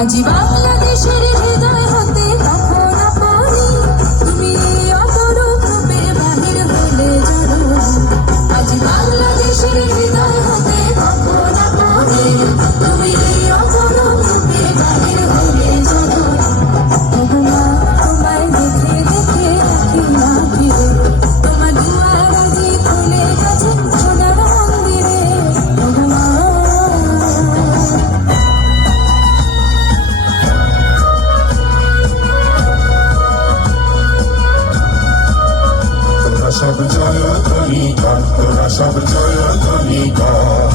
আজি বাংলাদেশের হৃদয় হতে কখন পড়ি তুমি অপরূপ রূপে বাহির হলে জানো। আজি বাংলাদেশের হৃদয় হতে কখন পড়ি তুমি অপরূপ রূপে বাহির হলে জানো। ভগবান তোমায় দেখে দেখে রাখি না ফিরে, তোমার দুয়ার আজি খুলে গেছে সোনার মন্দিরে। সব জয় ধ্বনি কর, তোরা সব জয় ধ্বনি কর।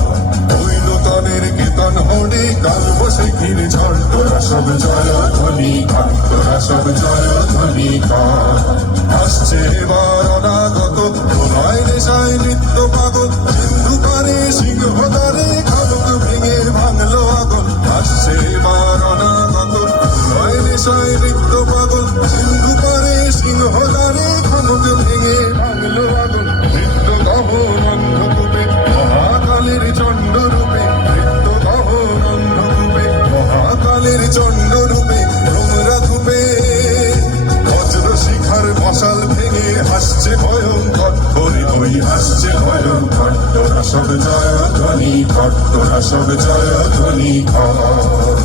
ওই নূতনের কীর্তন হলে কাল বসে ঘিরে ঝড়, তোরা সব জয় ধ্বনি কর, তোরা সব জয় ধ্বনি কর। আসছে এবার অনাগত প্রলয় নেশায় নৃত্য পাগল, সিন্ধু পারে সিংহ দ্বারে খাদক ভেঙে ভাঙলো আগুন। আসছে এবার অনাগত প্রলয় নেশায় নৃত্য পাগল, সিন্ধু পারে সিংহ দ্বারে খাদক ভেঙে ভাঙলো আগুন। নৃত্য গহন অন্ধকূপে মহাকালের চণ্ড রূপে, নৃত্য গহন অন্ধকূপে মহাকালের চণ্ড রূপে। রোমরা ধূপে বজ্র শিখার মশাল ভেঙে হাসছে ভয়ঙ্কর, হরি হই হাসছে ভয়ঙ্কর। তোরা সব জয় ধ্বনি কর, তোরা সব জয় ধ্বনি কর।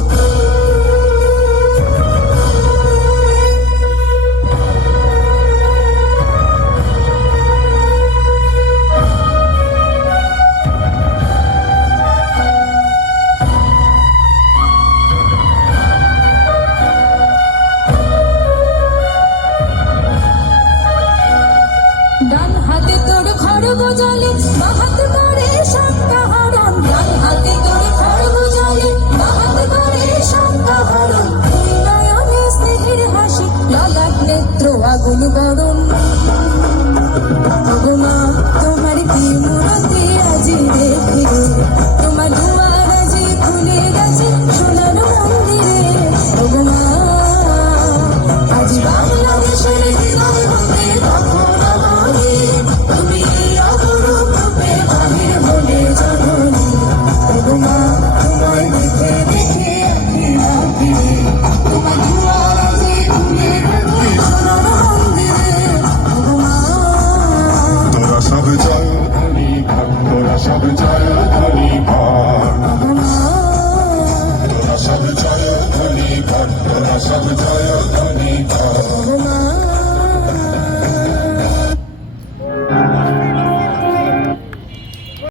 ডান হাতে তোর খড়গ জ্বলে, বাঁ হাতে করে শঙ্কা হরণ। ডান হাতে তোর খড়গ জ্বলে, বাঁ হাতে করে শঙ্কা হরণ। দুই নয়নে স্নেহের হাসি, ললাট নেত্র আগুন বরণ।